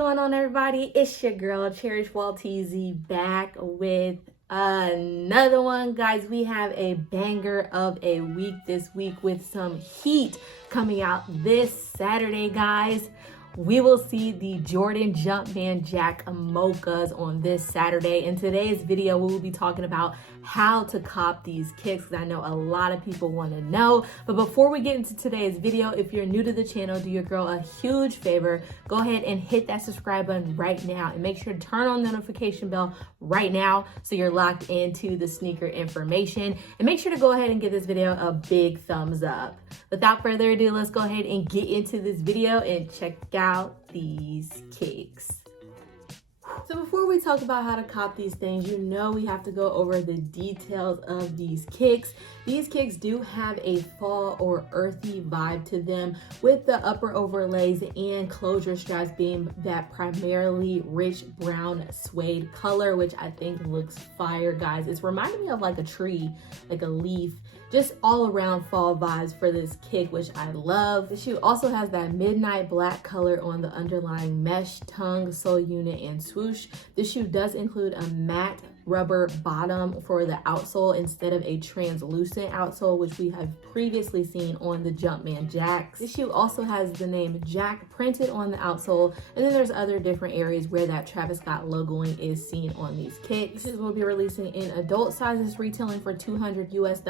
going on, everybody? It's your girl Cherish Walteezy back with another one. Guys, we have a banger of a week this week with some heat coming out this Saturday, guys. We will see the Jordan Jumpman Jack Mochas on this Saturday. In today's video, we will be talking about how to cop these kicks, because I know a lot of people want to know. But before we get into today's video, if you're new to the channel, do your girl a huge favor. Go ahead and hit that subscribe button right now and make sure to turn on the notification bell right now so you're locked into the sneaker information. And make sure to go ahead and give this video a big thumbs up. Without further ado, let's go ahead and get into this video and check out these kicks. So before we talk about how to cop these things, you know we have to go over the details of these kicks. These kicks do have a fall or earthy vibe to them, with the upper overlays and closure straps being that primarily rich brown suede color, which I think looks fire, guys. It's reminding me of like a tree, like a leaf. Just all around fall vibes for this kick, which I love. The shoe also has that midnight black color on the underlying mesh, tongue, sole unit, and swoosh. This shoe does include a matte rubber bottom for the outsole instead of a translucent outsole, which we have previously seen on the Jumpman Jacks. This shoe also has the name Jack printed on the outsole, and then there's other different areas where that Travis Scott logoing is seen on these kicks. These will be releasing in adult sizes, retailing for $200 US,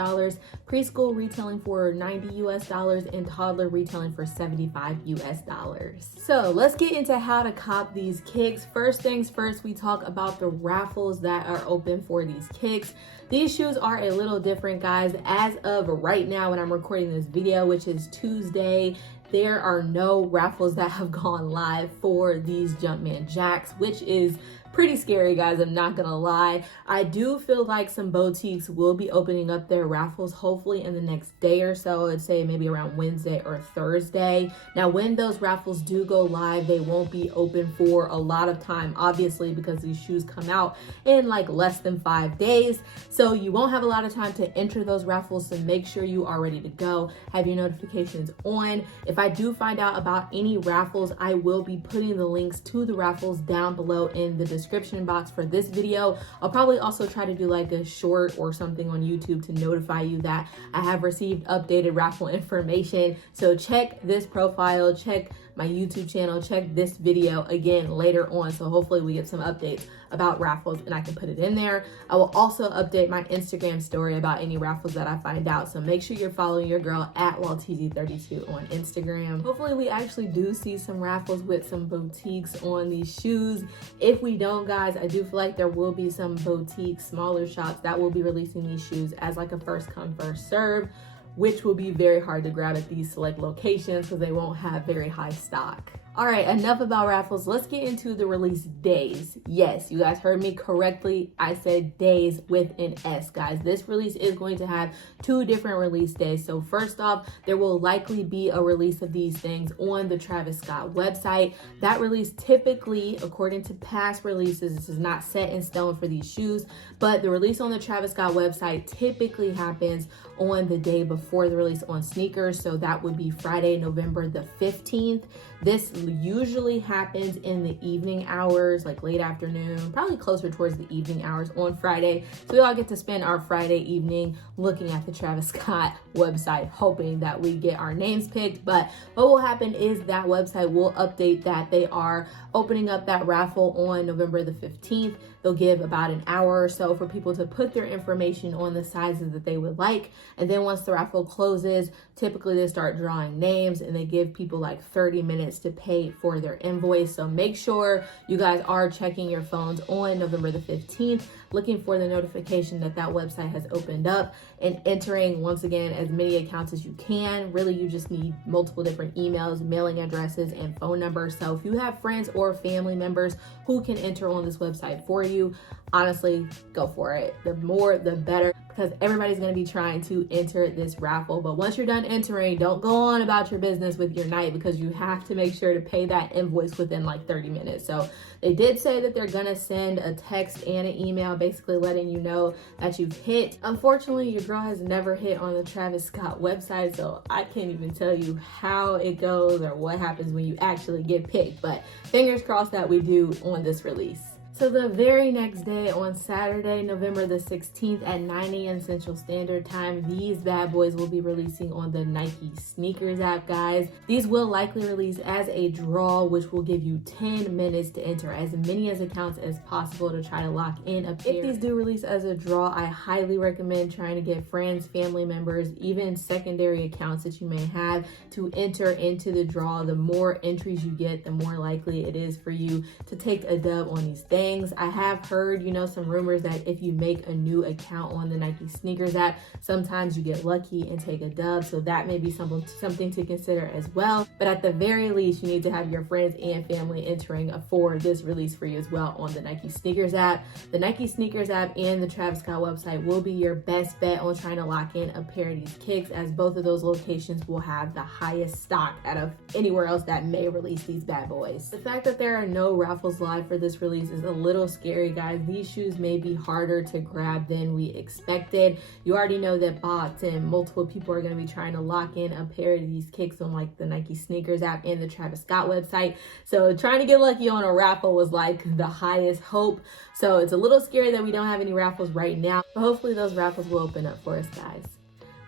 preschool retailing for $90 US, and toddler retailing for $75 US. So let's get into how to cop these kicks. First things first, we talk about the raffles that are open for these kicks. These shoes are a little different, guys. As of right now when I'm recording this video, which is Tuesday, there are no raffles that have gone live for these Jumpman Jacks, which is pretty scary, guys. I'm not gonna lie. I do feel like some boutiques will be opening up their raffles hopefully in the next day or so. I'd say maybe around Wednesday or Thursday. Now, when those raffles do go live, they won't be open for a lot of time, obviously, because these shoes come out in like less than 5 days. So you won't have a lot of time to enter those raffles. So make sure you are ready to go. Have your notifications on. If I do find out about any raffles, I will be putting the links to the raffles down below in the description box for this video. I'll probably also try to do like a short or something on YouTube to notify you that I have received updated raffle information. So check this profile, check my YouTube channel, check this video again later on. So hopefully we get some updates about raffles and I can put it in there. I will also update my Instagram story about any raffles that I find out. So make sure you're following your girl at Walteezy32 on Instagram. Hopefully we actually do see some raffles with some boutiques on these shoes. If we don't, guys, I do feel like there will be some boutiques, smaller shops that will be releasing these shoes as like a first come, first serve, which will be very hard to grab at these select locations because they won't have very high stock. All right, enough about raffles. Let's get into the release days. Yes, you guys heard me correctly. I said days with an S, guys. This release is going to have 2 different release days. So first off, there will likely be a release of these things on the Travis Scott website. That release typically, according to past releases, this is not set in stone for these shoes, but the release on the Travis Scott website typically happens on the day before the release on sneakers. So that would be Friday, November the 15th. This usually happens in the evening hours, like late afternoon, probably closer towards the evening hours on Friday. So we all get to spend our Friday evening looking at the Travis Scott website, hoping that we get our names picked. But what will happen is that website will update that they are opening up that raffle on November the 15th. They'll give about an hour or so for people to put their information on the sizes that they would like. And then once the raffle closes, typically they start drawing names and they give people like 30 minutes to pay for their invoice. So make sure you guys are checking your phones on November the 15th, looking for the notification that that website has opened up and entering, once again, as many accounts as you can. Really, you just need multiple different emails, mailing addresses, and phone numbers. So if you have friends or family members who can enter on this website for you, honestly, go for it. The more, the better, because everybody's going to be trying to enter this raffle. But once you're done entering, don't go on about your business with your night, because you have to make sure to pay that invoice within like 30 minutes. So they did say that they're going to send a text and an email basically letting you know that you've hit. Unfortunately, your girl has never hit on the Travis Scott website, so I can't even tell you how it goes or what happens when you actually get picked, but fingers crossed that we do on this release. So the very next day, on Saturday, November the 16th at 9 a.m. Central Standard Time, these bad boys will be releasing on the Nike Sneakers app, guys. These will likely release as a draw, which will give you 10 minutes to enter as many as accounts as possible to try to lock in a pair. If these do release as a draw, I highly recommend trying to get friends, family members, even secondary accounts that you may have to enter into the draw. The more entries you get, the more likely it is for you to take a dub on these things. I have heard, some rumors that if you make a new account on the Nike Sneakers app, sometimes you get lucky and take a dub. So that may be something to consider as well. But at the very least, you need to have your friends and family entering for this release for you as well on the Nike Sneakers app. The Nike Sneakers app and the Travis Scott website will be your best bet on trying to lock in a pair of these kicks, as both of those locations will have the highest stock out of anywhere else that may release these bad boys. The fact that there are no raffles live for this release is a little scary, guys. These shoes may be harder to grab than we expected. You already know that bots and multiple people are going to be trying to lock in a pair of these kicks on like the Nike Sneakers app and the Travis Scott website. So trying to get lucky on a raffle was like the highest hope. So it's a little scary that we don't have any raffles right now, but hopefully those raffles will open up for us, guys.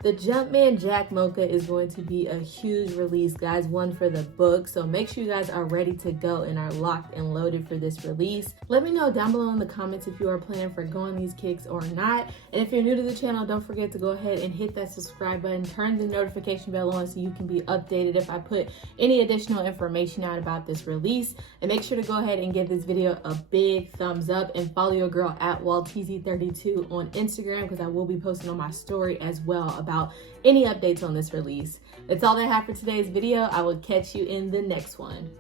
The Jumpman Jack Mocha is going to be a huge release, guys, one for the book. So make sure you guys are ready to go and are locked and loaded for this release. Let me know down below in the comments if you are planning for going these kicks or not. And if you're new to the channel, don't forget to go ahead and hit that subscribe button, turn the notification bell on so you can be updated if I put any additional information out about this release. And make sure to go ahead and give this video a big thumbs up and follow your girl at Walteezy32 on Instagram, because I will be posting on my story as well about any updates on this release. That's all I have for today's video. I will catch you in the next one.